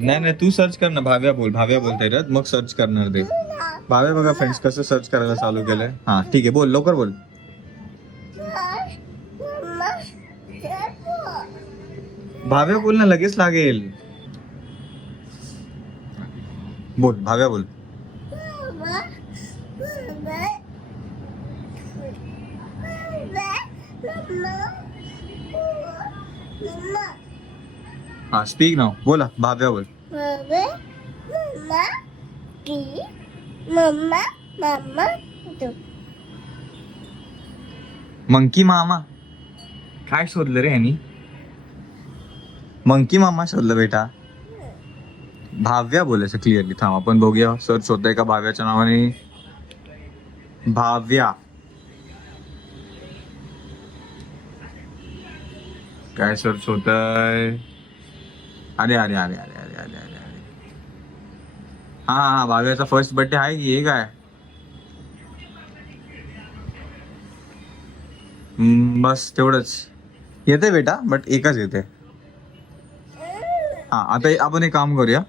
नाही नाही तू सर्च कर ना भाव्या बोल भाव्या बोलते रे. मग सर्च करणार ते भाव्या बघा फ्रेंड्स कसं सर्च करायला चालू केलंय. हा ठीक आहे बोल लवकर बोल. भाव्या बोल ना लगेच लागेल. बोल भाव्या बोल. हा स्पीक नाव बोला भाव्या बोल मम्मा मम्मा तू मंकी मामा. काय शोधलं रे यांनी? मंकी मामा शोधलं बेटा. भाव्या बोलायचं क्लिअरली थांब आपण बघूया. सर्च होतंय का भाव्याच्या नावाने? भाव्या. काय सर्च होतंय? अरे अरे अरे अरे अरे अरे अरे अरे. हा हा भाव्याचा फर्स्ट बर्थडे आहे की हे काय? बस तेवढंच. येते बेटा बट एकच येते. हा आता आपण एक काम करूया.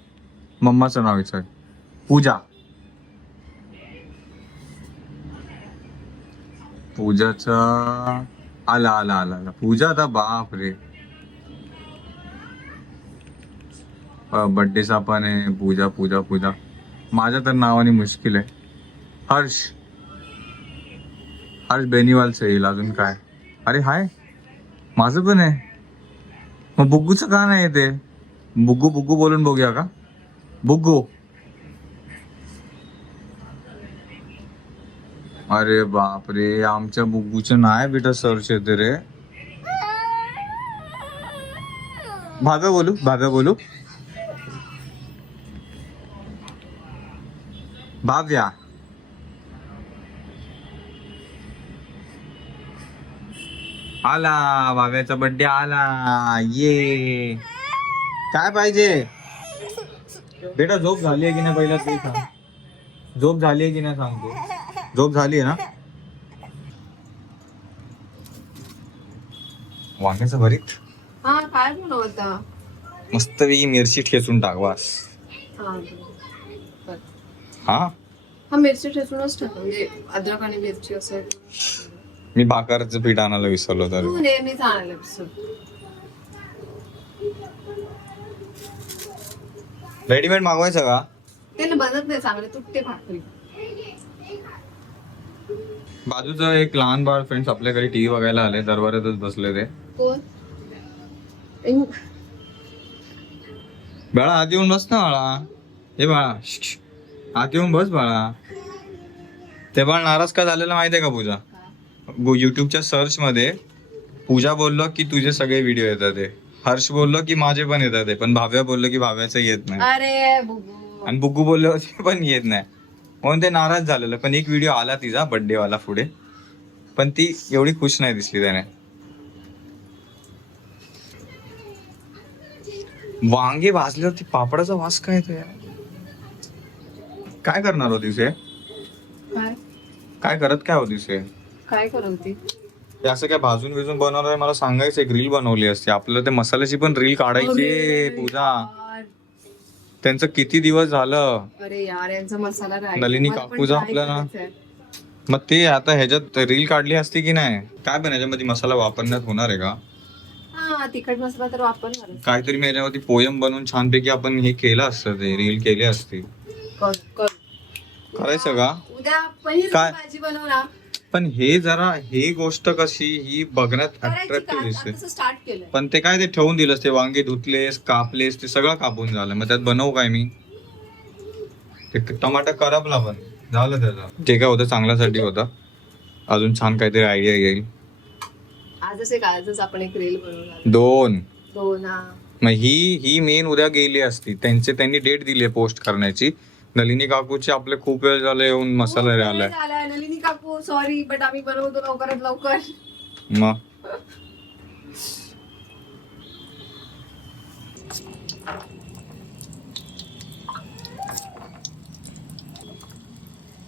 मम्माचं नाव विचार. पूजा. पूजाचा आला आला आला आला. पूजा आता बाप रे बड्डे पण आहे पूजा पूजा पूजा. माझ्या तर नावाने मुश्किल आहे. हर्ष. हर्ष बेनीवाल येईल अजून काय? अरे हाय. माझं पण आहे. मग बुग्गूचं का नाही येते? बुग्गू बुग्गू बोलून बघूया का? बुग्गू. अरे बापरे आमच्या बुग्गूचं नाही बेटा सर्च येते रे. भाव्या बोलू भाव्या बोलू. भाव्या आला भाव्याचा बर्थडे आला ये काय पाहिजे? बेटा झोप झाली आहे की नाही पहिला ते सांग. झोप झाली आहे की नाही सांगतो झोप झाली आहे ना? वांग्याचं भरीत? हा काय मस्त मिरची ठेचून टाक वास हा? हा मिरची ठेचूनच टाका. म्हणजे अद्रक आणि मिरची असं. मी भाकरचं पीठ आणायला विसरलो तर. तू नेहमीच आणायला विसर. रेडीमेड मागवायचं का? त्याला बनत नाही चांगले तुटते भाकरी. बाजूचं एक लहान बाळ फ्रेंड्स आपल्या घरी टीव्ही बघायला आले दरबारातच बसले ते. कोण? ऐ, बाळा आत येऊन बस ना बाळा. हे बाळा. आत येऊन बस बाळा. ते बाळ नाराज का झालेलं माहितीये का पूजा? युट्यूबच्या सर्च मध्ये पूजा बोललो की तुझे सगळे व्हिडिओ येतात ते. हर्ष बोललो की माझे पण येतात ते पण भाव्या बोललो की भाव्याचं येत नाही. अरे आणि बुग्गू बोलले होते पण येत नाही. म्हणून ते नाराज झालेलं पण एक व्हिडिओ आला तिचा बर्थडे वाला पुढे. पण ती एवढी खुश नाही दिसली त्याने. वांगे भाजल्यावरती पापडाचा वास काय येतो यार? काय करणार होतीस हे? काय? काय करत काय होतीस हे? काय करवती हे असं काय भाजून बिजून बनवणार आहे? मला सांगायचं एक रील बनवली असते. आपल्याला ते मसाल्याची पण रील काढायची आहे, पूजा. यार. त्यांचं किती दिवस झालं? अरे यार यांचा मसाला राहिला. नलिनी मला पण काकूचा try आपला ना. करायचा आहे. मग ते आता ह्याच्यात रील काढली असती की नाही? काय पण ह्याच्यामध्ये मसाला वापरण्यात होणार आहे का? हा तिखट मसाला तर वापरणार काहीतरी मी ह्याच्यावरती पोयम बनवून छानपैकी आपण हे केलं असतं ते रील केली असती. करायचं का? उद्या पनीर काय? भाजी बनव ना. पण हे जरा ही गोष्ट कशी ही बघण्यात अट्रॅक्टिव्ह दिसते. स्टार्ट पण ते काय ते ठेवून दिलंस ते वांगे धुतलेस कापलेस ते सगळं कापून झालं. मग त्यात बनवू काय मी? ते टमाटा करपला पण. झालं त्याचं. ते काय होतं चांगल्यासाठी होतं. अजून छान काहीतरी आयडिया येईल. आजच एक आजच आपण एक रील बनवणार दोन. दोन हा. मग ही ही मेन उद्या गेली असती. त्यांचे त्यांनी डेट दिली आहे पोस्ट करण्याची. नलिनी काकूचे आपले खूप वेळ झाले येऊन मसाला रे आलाय. झालाय नलिनी काकू सॉरी बट आम्ही बनवतो लवकरात लवकर. मग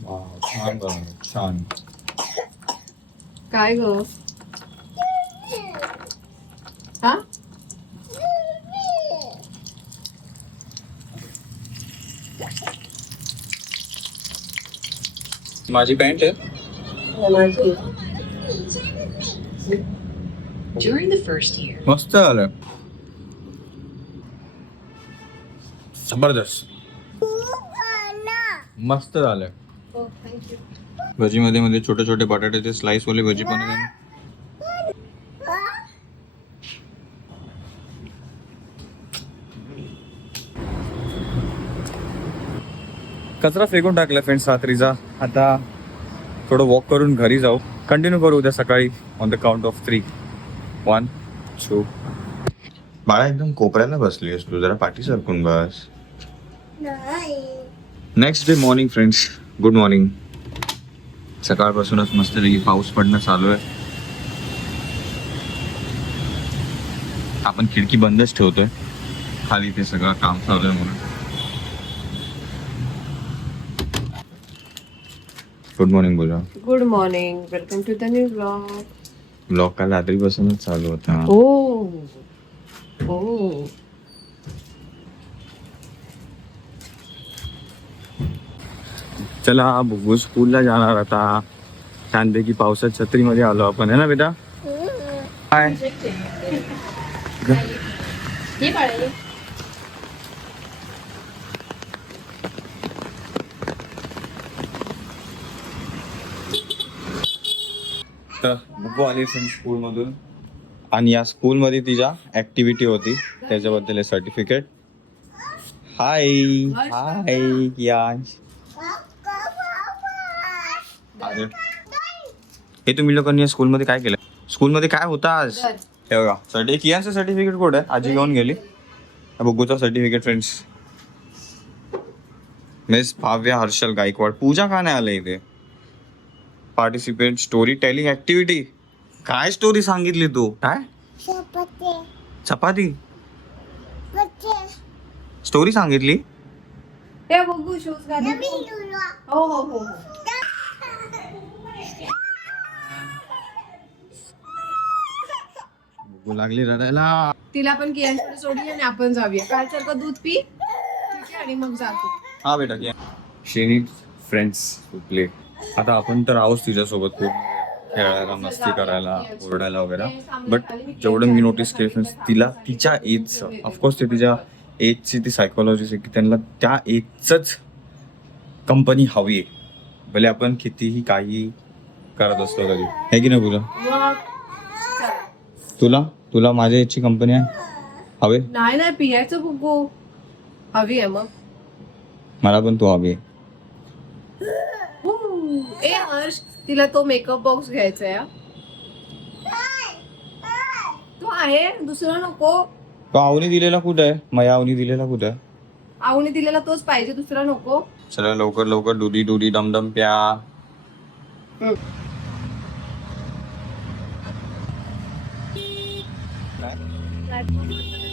वाव, छान बनवलं, छान. काय ग? हा? माझी पॅन्ट आहे. During the first year, मस्त झालं. जबरदस्त. मस्त झालं. हो भजी मध्ये मध्ये छोटे छोटे बटाट्याचे स्लाइस वाले भजी पण आहे. कचरा फेकून टाकला फ्रेंड्स रात्रीचा. आता थोडं वॉक करून घरी जाऊ. कंटिन्यू करू उद्या सकाळी on the count of three one two बाळा एकदम कोपऱ्याला बसली तू. जरा पाठी सरकून बस. नाही. Next day morning friends good morning सकाळपासूनच मस्त पाऊस पडणं चालू आहे. आपण खिडकी बंदच ठेवतोय. खाली ते सगळं काम चालू आहे म्हणून. गुड मॉर्निंग बोला good morning welcome to the new blog blog काल रात्रीपासूनच चालू होता ओ ओ चला बघू स्कूलला जाणार आता छानपैकी पावसात छत्रीमध्ये आलो आपण है ना बेटा? काय बुकू आली स्कूलमधून आणि या स्कूलमध्ये तिच्या ऍक्टिव्हिटी होती. त्याच्याबद्दल सर्टिफिकेट हाय हाय यांश हे तुम्ही लोकांनी या स्कूलमध्ये काय केलं? स्कूलमध्ये काय होतं आज? हे बघा सर्टि कियांचं सर्टिफिकेट कोड आहे? आजी घेऊन गेली. बुग्गूचा certificate friends miss Bhavya Harshal Gaikwad. Pooja का नाही आलं इथे? पार्टिसिपेट स्टोरी टेलिंग ऍक्टिव्हिटी काय स्टोरी सांगितली तू? काय? चपाती. स्टोरी सांगितली? हे बघू शूज घालून हो हो हो हो. लागली रडायला. तिला पण कियांकडे सोडली आणि आपण जाऊया. कालसारखं दूध पी? ठीक आहे आणि मग जातो. हा बेटा KIA she need friends to play आता आपण तर आहोत तिच्यासोबत. खूप खेळायला मस्ती करायला ओरडायला वगैरे. बट जेवढं मी नोटीस केलं तिला तिच्या एजचं ऑफकोर्स ते तिच्या एजची ती सायकोलॉजी आहे की त्यांना त्या एजचंच कंपनी हवी आहे. भले आपण कितीही काही करत असतो तरी. आहे की नाही तुला. तुला तुला माझ्या एजची कंपनी आहे? हवे? नाही नाही पियायचं बुगू हवी आहे मग. मला पण तू हवी आहे. हू. ए हर्ष तिला तो मेकअप बॉक्स घ्यायचा आहे. तो आहे दुसरा नको. तो आवनी दिलेला कुठं आहे? मया आवनी दिलेला कुठं आहे? आवने दिलेला तोच पाहिजे दुसरा नको. चला लवकर लवकर दुधी दुधी डमडम प्या.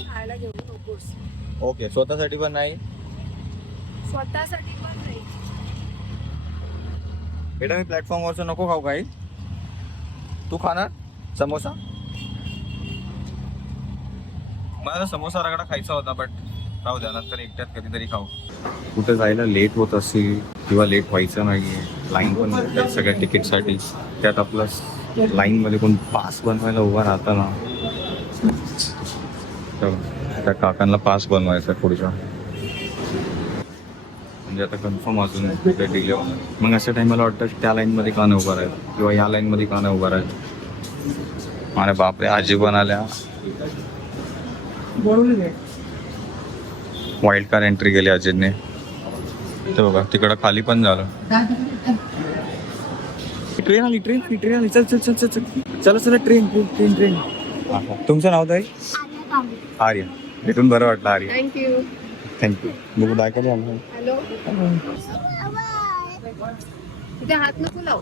खायला घेऊ नकोस ओके स्वतःसाठी पण नाही? स्वतःसाठी पण नाही बेटा मी प्लॅटफॉर्मवरचं नको खाऊ काही. तू खाणार? समोसा? मला समोसा रगडा खायचा होता बट राहू द्या नंतर एकट्यात कधीतरी खाऊ. कुठे जायला लेट होत असेल किंवा लेट व्हायचं नाही लाईन पण सगळ्या तिकीटसाठी त्यात आपलं लाईनमध्ये कोण पास बनवायला उभा राहता ना. तर त्या काकांना पास बनवायचा आहे पुढच्या. म्हणजे आता कन्फर्म अजून डिले होणार. मग अशा टाइमला वाटतं की त्या लाईनमध्ये का नाही उभा राहायचं किंवा या लाईनमध्ये का नाही उभा राहायचं अरे बापरे आजी पण आल्या वाईल्ड कार एंट्री केली अजितने. ते बघा तिकडं खाली पण झालं. ट्रेन आली ट्रेन आली ट्रेन आली. चल चल चल चल चल. चला चला ट्रेन ट्रेन ट्रेन ट्रेन तुमचं नाव काय आर्य भेटून बरं वाटलं Arya. Thank you thank you बघू बाय कधी आलं हॅलो. तिथे हात नको लाव.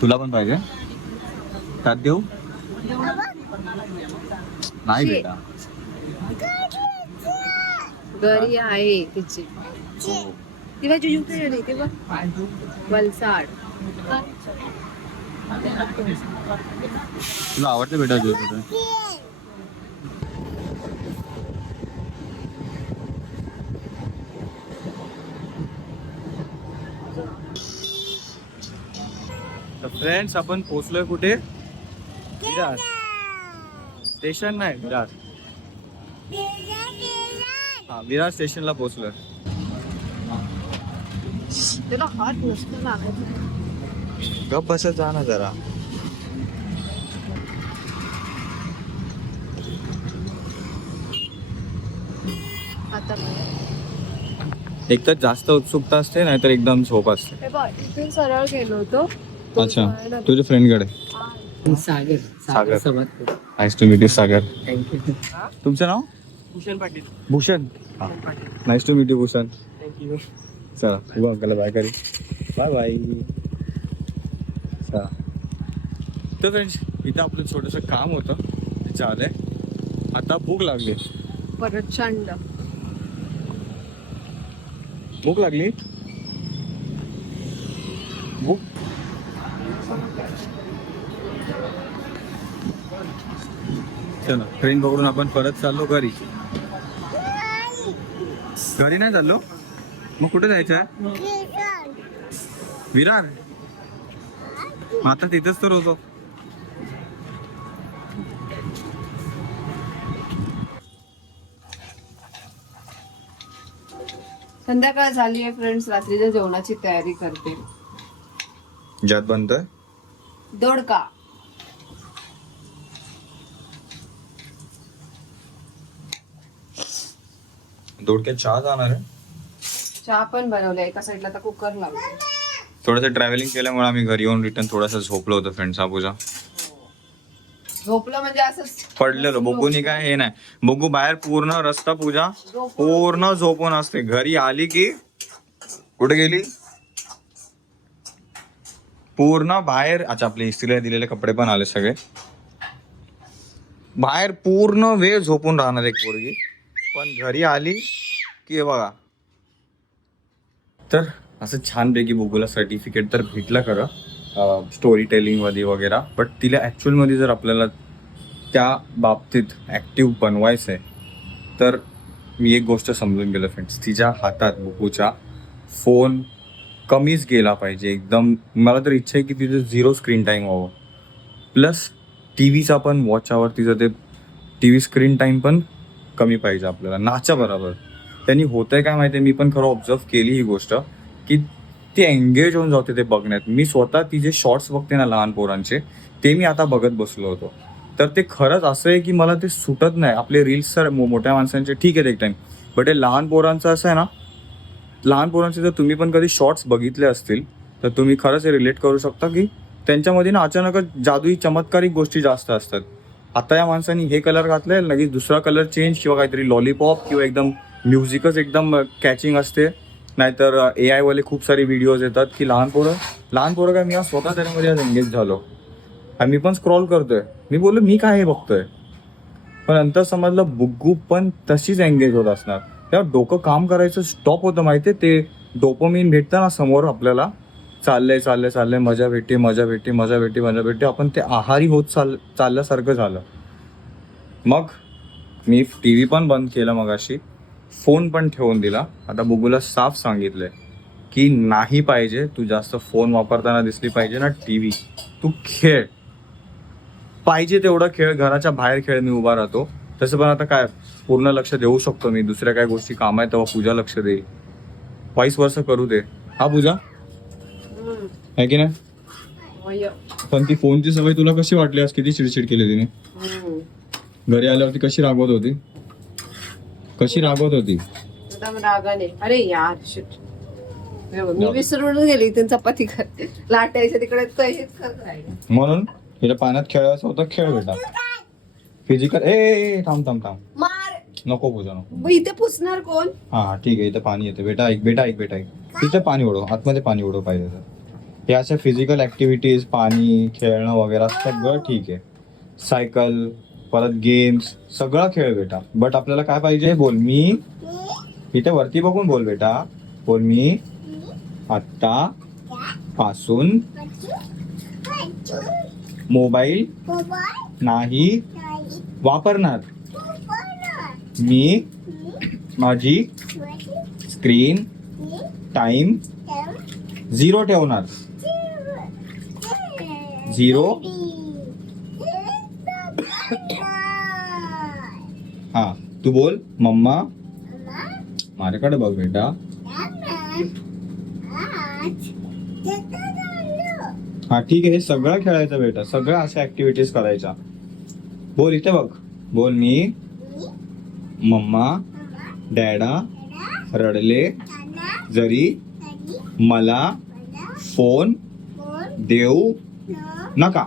तुला पण पाहिजे. त्यात देऊ? नाही. बेटा. घरी आहे तिची. तेव्हा जुजूकडे गेली तेव्हा. वलसाड. तुला आवडते बेटा तर फ्रेंड्स आपण पोहोचलोय कुठे? विरार. स्टेशन नाही विरार. हा विरार स्टेशनला पोचलोय त्याला हॉट नसतं लागत. गप बसत जा ना जरा. आता एक तर जास्त उत्सुकता असते नाहीतर एकदम झोप असते. हे बघ इथून सरळ गेलो होतो. तो अच्छा तुझ्या फ्रेंडकडे? सागर सागर. सागर. समजतो nice to meet you Sagar. Thank you तुमचं नाव? Bhushan Patil. Bhushan. Nice to meet you Bhushan. Thank you चला उभा अंकलला बाय करी. बाय बाय चला तर फ्रेंड्स इथं आपलं छोटंसं काम होतं. ते चाललंय आता भूक लागली. प्रचंड भूक लागली? भूक? चला ट्रेन पकडून आपण परत चाललो घरी. घरी नाही चाललो? मग कुठे जायचं? आहे विरार? मग आता तिथंच तर होतो. संध्याकाळ झाली आहे फ्रेंड्स रात्रीच्या जेवणाची तयारी करते. ज्यात बनतोय? दोडका. दोडक्यात चहा जाणार आहे? चहा पण बनवले एका साईडला आता कुकर लावतो थोडंसं ट्रॅव्हलिंग केल्यामुळे आम्ही घरी येऊन रिटर्न थोडासा झोपलो होतो फ्रेंड्स हा पूजा. झोपलं म्हणजे असं पडलेलो. बघूनी काय हे नाही. बघू बाहेर पूर्ण रस्ता पूजा. पूर्ण झोपून असते. घरी आली की कुठे गेली? पूर्ण बाहेर अच्छा आपले इस्त्रीला दिलेले कपडे पण आले सगळे. बाहेर पूर्ण वेळ झोपून राहणार एक पोरगी. पण घरी आली की हे बघा. तर असं छानपैकी बुगूला सर्टिफिकेट तर भेटलं खरं. स्टोरी टेलिंगमध्ये वगैरे. बट तिला ॲक्च्युअलमध्ये जर आपल्याला त्या बाबतीत ॲक्टिव्ह बनवायचं आहे तर मी एक गोष्ट समजून गेलो फ्रेंड्स तिच्या हातात बुकूच्या फोन कमीच गेला पाहिजे. एकदम मला तर इच्छा आहे की तिचं झिरो स्क्रीन टाईम व्हावं. प्लस टी व्हीचा पण वॉचावर तिचं ते टी व्ही स्क्रीन टाईम पण कमी पाहिजे आपल्याला. नाच्या बरोबर. त्यांनी आहे काय माहिती आहे मी पण खरं ऑब्झर्व केली ही गोष्ट. की ती एंगेज होऊन जाते ते बघण्यात. मी स्वतः ती जे शॉर्ट्स बघते ना लहान पोरांचे ते मी आता बघत बसलो होतो. तर ते खरंच असं आहे की मला ते सुटत नाही. आपले रील्स तर मो- मोठ्या माणसांचे ठीक आहेत एक टाईम बट हे लहान पोरांचं असं आहे ना लहान पोरांचे जर तुम्ही पण कधी शॉर्ट्स बघितले असतील तर तुम्ही खरंच हे रिलेट करू शकता की त्यांच्यामध्ये ना अचानकच जादुई चमत्कारिक गोष्टी जास्त असतात. आता या माणसांनी हे कलर घातले लगेच दुसरा कलर चेंज किंवा काहीतरी लॉलीपॉप किंवा एकदम म्युझिकच एकदम कॅचिंग असते. नाहीतर ए आयवाले खूप सारे व्हिडिओज येतात की लहान पोरं लहान पोरं काय मी आज स्वतः त्याच्यामध्ये आज एंगेज झालो. आणि मी पण स्क्रॉल करतोय. मी बोललो मी काय हे बघतोय? पण नंतर समजलं बुग्गू पण तशीच एंगेज होत असणार. तेव्हा डोकं काम करायचं स्टॉप होतं माहिती ते डोपोमीन भेटतं ना समोर आपल्याला चाललंय चाललंय चाललंय मजा भेटते मजा भेटते मजा भेटते मजा भेटते. आपण ते आहारी होत चाल चालल्यासारखं झालं. मग मी टी व्ही पण बंद केलं मगाशी. फोन पण ठेवून दिला. आता बुगूला साफ सांगितलंय की नाही पाहिजे तू जास्त फोन वापरताना दिसली पाहिजे ना टी व्ही तू खेळ. पाहिजे तेवढं खेळ घराच्या बाहेर खेळ मी उभा राहतो. तसं पण आता काय पूर्ण लक्ष देऊ शकतो मी. दुसऱ्या काय गोष्टी काम आहे तेव्हा पूजा लक्ष देईल वाईस वर्ष करू दे. हा पूजा. आहे की नाही. पण ती फोनची सवय तुला कशी वाटली आज? किती चिडचिड केली तिने? हम्म. घरी आल्यावरती कशी रागवत होती? कशी रागवत होती? एकदम रागाने. अरे यार शिट मी विसरून गेली इथून चपाती करते लाटायच्या तिकडे तशीच करत राहिले म्हणून हिला पाण्यात खेळायचं होतं खेळ बेटा. फिजिकल ए, ए ए, थांब थांब थांब. मार. नको पूजा नको. मग इथे पुसणार कोण? हा हा ठीक आहे इथं पाणी येतं. बेटा ऐक बेटा ऐक बेटा ऐक. तिथं पाणी उडव आतमध्ये पाणी उडव पाहिजे तर. हे अशा फिजिकल ऍक्टिव्हिटीज पाणी खेळणं वगैरे सगळं ठीक आहे. सायकल परत गेम्स सगळा खेळ बेटा. बट आपल्याला काय पाहिजे? बोल मी. इथे वरती बघून बोल बेटा. बोल मी. आत्ता पासून मोबाईल नाही वापरणार. मी माझी स्क्रीन टाइम झिरो ठेवणार. झिरो हा तू बोल मम्मा. माझ्याकडे बघ बेटा. हा ठीक आहे हे सगळं खेळायचं बेटा. सगळं अशा ऍक्टिव्हिटीज करायच्या. बोल इथे बघ. बोल मी मम्मा डॅडा रडले जरी मला फोन देऊ नका.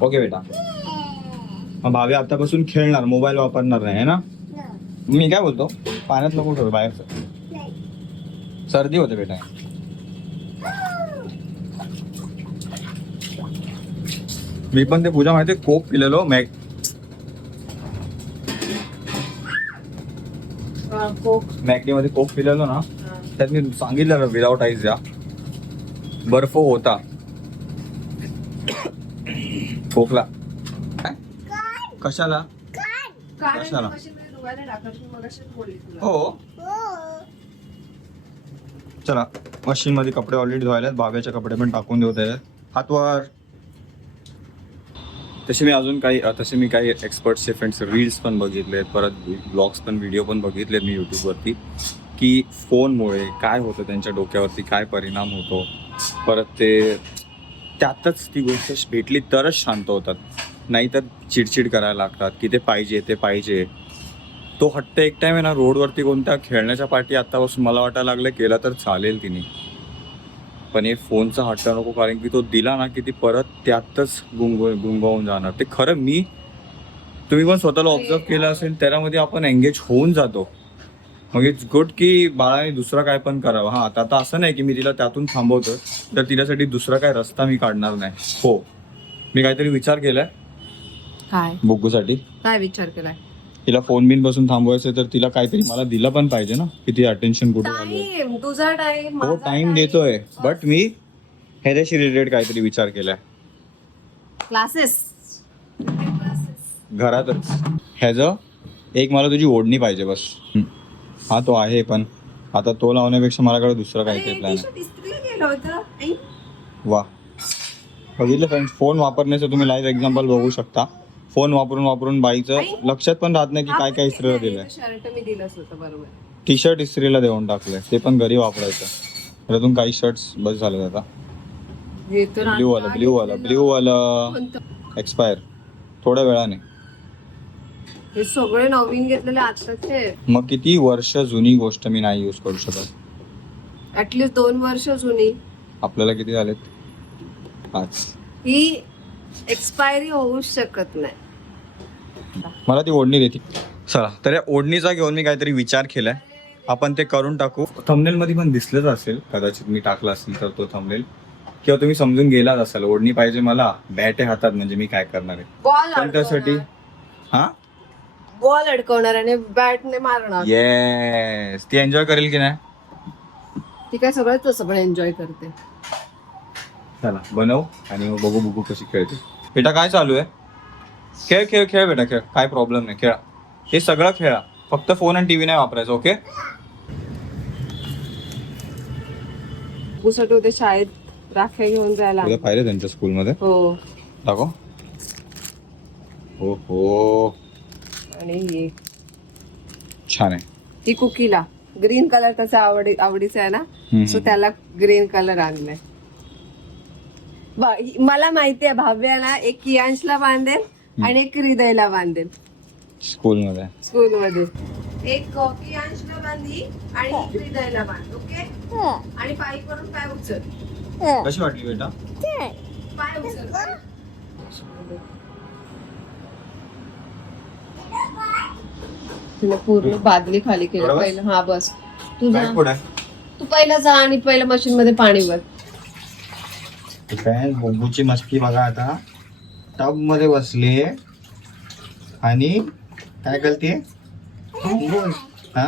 ओके बेटा. मग भावे आतापासून खेळणार मोबाईल वापरणार नाही है ना? मी काय बोलतो? पाण्यात नको ठेव बाहेरचं. सर्दी होते बेटा. मी पण ते पूजा माहिती कोक पिलेलो मॅग कोक मॅगडी मध्ये कोक पिलेलो ना त्यात मी सांगितलं विदाउट आईस द्या बर्फ होता. खोकला? कशाला? कशाला? हो. चला मशीन मध्ये कपडे ऑलरेडी धुवायला भाव्याचे कपडे पण टाकून देऊ त्याच्यात. हातवर तसे मी अजून काही तसे मी काही एक्सपर्टचे फ्रेंड्स रील्स पण बघितलेत परत ब्लॉग्स पण व्हिडिओ पण बघितलेत मी यूट्यूबवरती की फोनमुळे काय होतं त्यांच्या डोक्यावरती काय परिणाम होतो परत ते त्यातच ती गोष्ट भेटली तरच शांत होतात. नाहीतर चिडचिड करायला लागतात की ते पाहिजे ते पाहिजे. तो हट्ट एक टाइम आहे ना रोडवरती कोणत्या खेळण्याच्या पार्टी आतापासून मला वाटायला लागलं केला तर चालेल तिने. पण हे फोनचा हट्ट नको कारण की तो दिला ना की ती परत त्यातच गुंग गुंगवून जाणार. ते खरं मी तुम्ही पण स्वतःला ऑब्झर्व केलं असेल त्याच्यामध्ये आपण एंगेज होऊन जातो. मग इट्स गुड की बाळाने दुसरं काय पण करावं. हा आता आता असं नाही की मी तिला त्यातून थांबवतो तर तिच्यासाठी दुसरा काय रस्ता मी काढणार नाही. हो. मी काहीतरी विचार केलाय. काय? बुग्गूसाठी. काय विचार केलाय? तिला फोन बिनपासून थांबवायचं तर तिला काहीतरी मला दिलं पण पाहिजे ना. किती अटेन्शन कुठे झालंय टाइम तुझा टाइम हो टाइम देतोय. बट मी ह्याच्याशी रिलेटेड काहीतरी विचार केलाय. क्लासेस घरातच. ह्याचं एक मला तुझी ओढणी पाहिजे बस. हं. हा तो आहे पण आता तो लावण्यापेक्षा माझ्याकडे दुसरा काहीतरी प्लॅन आहे. वा बघितलं फ्रेंड्स फोन वापरण्याचं तुम्ही लाईव्ह एक्झाम्पल बघू शकता. फोन वापरून वापरून बाईचं लक्षात पण राहत नाही की काय काय इस्त्रीला दिलंय. शर्ट मी दिलंच होतं बरोबर. टी शर्ट इस्त्रीला देऊन टाकलंय. ते पण घरी वापरायचं. त्यातून काही शर्ट्स बस झाले आता. हे तर ब्ल्यू वाला ब्ल्यू वाला ब्ल्यू वाला कोणतं? एक्सपायर थोड्या वेळाने. हे सगळे नवीन घेतलेले आताचे मग किती वर्ष जुनी गोष्ट मी नाही यूज करू शकत. ऍटलीस्ट दोन वर्ष जुनी. आपल्याला किती झालेत? पाच. ही एक्सपायरी होऊ शकत नाही. मला ती ओढणी देते. चला तर या ओढणीचा घेऊन मी काहीतरी विचार केलाय. आपण ते करून टाकू. थंबनेल मध्ये पण दिसलंच असेल कदाचित मी टाकला असेल तर तो थंबनेल किंवा तुम्ही समजून गेलाच असाल ओढणी पाहिजे मला बॅट आहे हातात म्हणजे मी काय करणार आहे? पण त्यासाठी हा? बॉल अडकवणार आणि बॅटने मारणार. येस ती एन्जॉय करेल की नाही? ती काय सगळं तसं पण एन्जॉय करते. चला बनव आणि मग बघू बघू कशी खेळते. बेटा काय चालू आहे? खेळ खेळ खेळ बेटा खेळ. काय प्रॉब्लेम नाही खेळा. हे सगळं खेळा. फक्त फोन आणि टीव्ही नाही वापरायचं ओके साठी उद्या शाळेत राख्या घेऊन जायला. उद्या पाहिजे त्यांच्या स्कूलमध्ये हो. दाखव. हो हो आणि हे. छान आहे. ही कुकीला. ग्रीन कलर त्याचा आवडी आवडीचा आहे ना. सो त्याला ग्रीन कलर आणलाय. ब- ही- मला माहिती आहे भाव्याला एक कियांशला बांधेल. आणि एक हृदयला बांधेल. स्कूलमध्ये. स्कूल मध्ये एक कियांशला बांधी आणि एक हृदयला बांध ओके? आणि पायी करून पाय उचल. कशी वाटली बेटा? पाय उचल. तिने पूर्ण बादली खाली केलं. पहिलं हा बस. तू जा. तू पहिला जा आणि पहिल्या मशीन मध्ये पाणी भर काय बोंबूची मस्ती बघा आता. टबमध्ये बसले. आणि काय करते? अंजोल हा?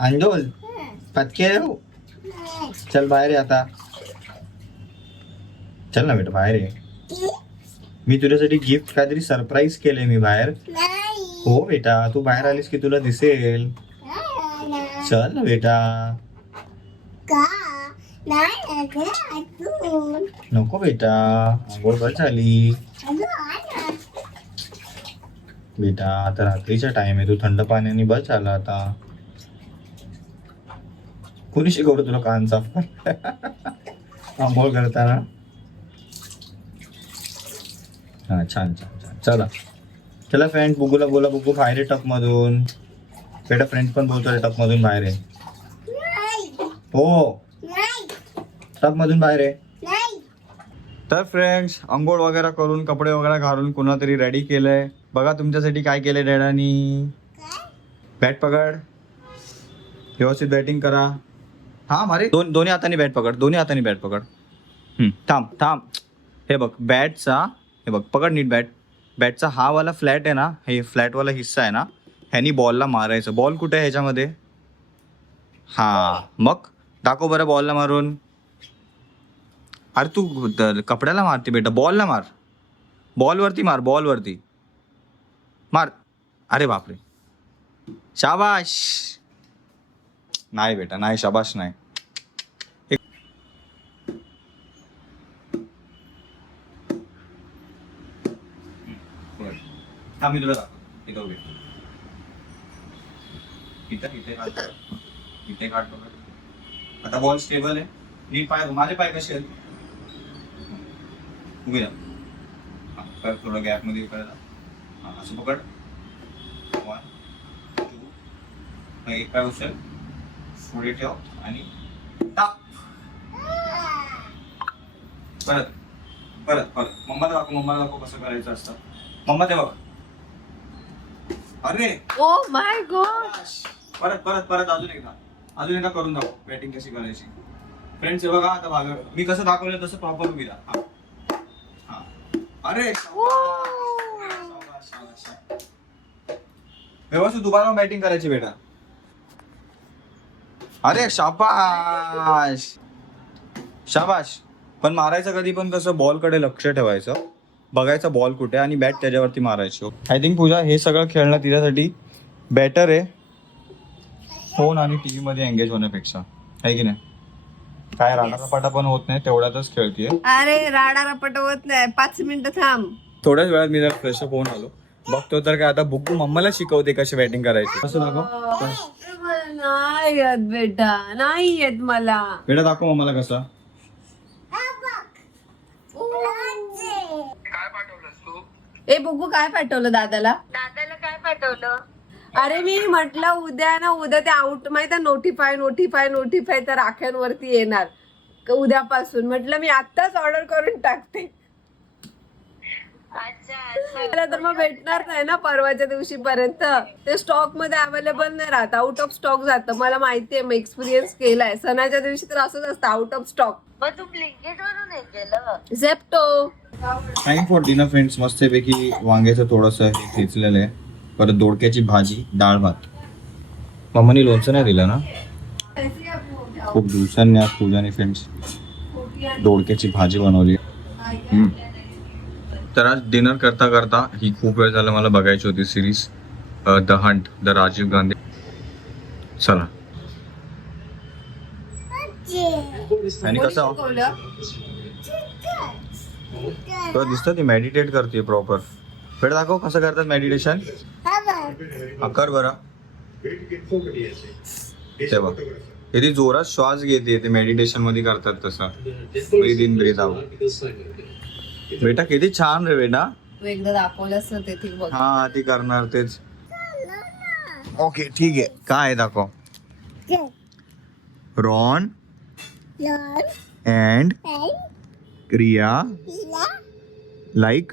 अंजोल पतके चल बाहेर ये आता. चल ना बेटा बाहेर ये. मी तुझ्यासाठी गिफ्ट काहीतरी सरप्राईज केले मी बाहेर. हो बेटा तू बाहेर आलीस की तुला दिसेल. चल ना बेटा. नको बेटा आंघोळ बस झाली. बेटा आता रात्रीचा टाइम आहे तू थंड पाण्याने बस झाला आता कोणी शिकवलं तुला कान साफ आंघोळ करताना हा छान छान छान चला चला फ्रेंड बुगूला बोला बुगू बाहेर आहे टप मधून बेटा फ्रेंड पण बोलतोय टप मधून बाहेर आहे हो टप मधून बाहेर आहे. नाही. तर फ्रेंड्स आंघोळ वगैरे करून कपडे वगैरे घालून कुणा तरी रेडी केलंय. बघा तुमच्यासाठी काय केलंय डॅडानी. बॅट पकड. व्यवस्थित बॅटिंग करा. हा मारे दोन दोन्ही हाताने बॅट पकड दोन्ही हाताने बॅट पकड. थांब थांब. हे बघ बॅटचा हे बघ पकड नीट बॅट बॅटचा हा वाला फ्लॅट आहे ना हे फ्लॅटवाला हिस्सा आहे ना ह्यानी बॉलला मारायचं. बॉल कुठे आहे ह्याच्यामध्ये? हा मग. दाखव बरं बॉलला मारून. अरे तू द- कपड्याला मारते बेटा बॉलला मार. बॉलवरती मार बॉलवरती. मार. अरे बापरे. शाबाश. नाही बेटा नाही शाबाश नाही. मी तुला दाखवतो. इथे काढ. आता बॉल स्टेबल आहे. मी पाय माझे पाय कसे आहेत? उभी राहा हा, थोडं गॅपमध्ये करायला हा. असं पकड. वन टू एक पाय उचल. पुढे ठेव आणि टाक परत परत परत. मम्माला दाखव मम्माला दाखव कसं करायचं असतं. मम्मा ते बघ. अरे! ओ माय गॉड परत परत परत अजून एकदा. अजून एकदा करून दाखव. बॅटिंग कशी करायची. फ्रेंड्स हे बघा आता भाग मी कसं दाखवलं तसं प्रॉपर उभी राहा. अरे. व्यवस्थित उभा राहून बॅटिंग करायची बेटा. अरे शाबाश. शाबाश. पण मारायचं कधी पण कसं बॉलकडे लक्ष ठेवायचं. बघायचं बॉल कुठे आणि बॅट त्याच्यावरती मारायची. आय थिंक पूजा हे सगळं खेळणं तिच्यासाठी बेटर आहे. फोन आणि टीव्ही मध्ये एंगेज होण्यापेक्षा. आहे की नाही? काय राडापाटा पण होत नाही तेवढ्यातच खेळतीये. अरे राडा पटवत नाही. पाच मिनिटं थांब. थोड्याच वेळात मी जरा फ्रेश होऊन आलो. बघतो तर काय आता बुक्कू मम्माला शिकवते कशी बॅटिंग करायची. कसं दाखव. मला नाही येत बेटा नाही येत मला. बेटा दाखव मम्माला कसा. ए बघू काय पाठवलं दादाला? दादाला काय पाठवलं? अरे मी म्हटलं उद्या ना उद्या ते आउट माहिती नोटिफाय नोटिफाय नोटिफाय तर राख्यांवरती येणार. क- उद्यापासून. म्हटलं मी आत्ताच ऑर्डर करून टाकते. मला तर मग भेटणार नाही ना परवाच्या दिवशी पर्यंत. ते स्टॉकमध्ये अवेलेबल नाही राहत. आउट ऑफ स्टॉक जातं. मला माहितीये मी एक्सपिरियन्स केलाय. सणाच्या दिवशी तर असंच असतं out of stock Zepto. Time for dinner friends मस्तपैकी वांग्याचं थोडंसं हे खेचलेलं आहे. परत दोडक्याची भाजी डाळ भात. मम्मानी लोणचं नाही दिलं ना? खूप दिवसांनी आज पूजाने फ्रेंड्स दोडक्याची भाजी बनवली. तर आज डिनर करता करता ही खूप वेळ झाला मला बघायची होती series the hunt the Rajiv Gandhi चला. आणि कसं? दिसतं ती मेडिटेट करते प्रॉपर बेटा दाखव कसं करतात मेडिटेशन कर बरं। ते बघ किती जोरात श्वास घेते ते मेडिटेशनमध्ये करतात तसं ब्रीद इन ब्रीद आउट बेटा किती छान रे बेटा. तू एकदा दाखवलंस ना ते बघ. हा ती करणार तेच. ओके ठीक आहे. काय आहे दाखव. Ron and Riya like.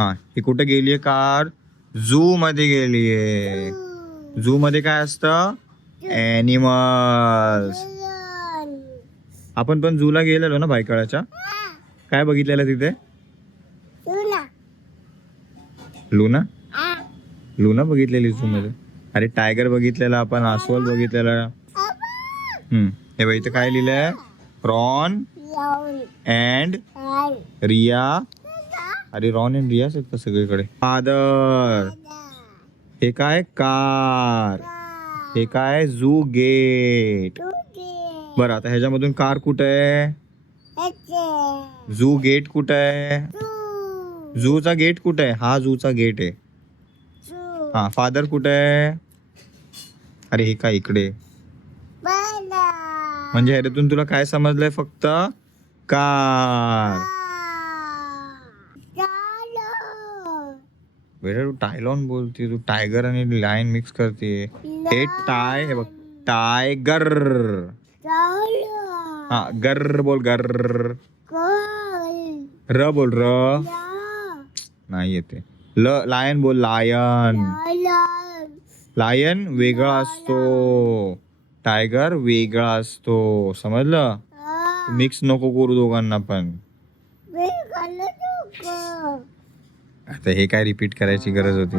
हा ही कुठे गेलीये कार झू मध्ये गेलीये. झू मध्ये काय असतं एनिमल्स. आपण पण झूला गेलेलो ना भायखळाच्या Ah. काय बघितलेलं तिथे. लुना. लुना बघितलेली झू मध्ये अरे टायगर बघितलेला आपण अस्वल बघितलेला हम्म हे बघ इथं काय लिहिलंय रॉन Lion. अँड. रिया अरे रॉन अँड रियाच आहेत का सगळीकडे? फादर. हे काय कार? हे काय झू गेट? बरं आता ह्याच्यामधून कार कुठे आहे? झू गेट कुठे आहे? झूचा गेट कुठे आहे? हा झूचा गेट आहे. हा फादर कुठे आहे? अरे हे काय इकडे? म्हणजे ह्याच्यातून तुला काय समजलंय फक्त? कार. बेटा तू टायलॉन बोलते तू टायगर आणि लायन मिक्स करते हे टाय हे बघ टायगर. हा गर बोल गर. र बोल र. नाही येते. ल लायन बोल लायन. लायन. वेगळा असतो. टायगर वेगळा असतो. समजलं? मिक्स नको करू दोघांना पण. आता हे काय रिपीट करायची गरज होती?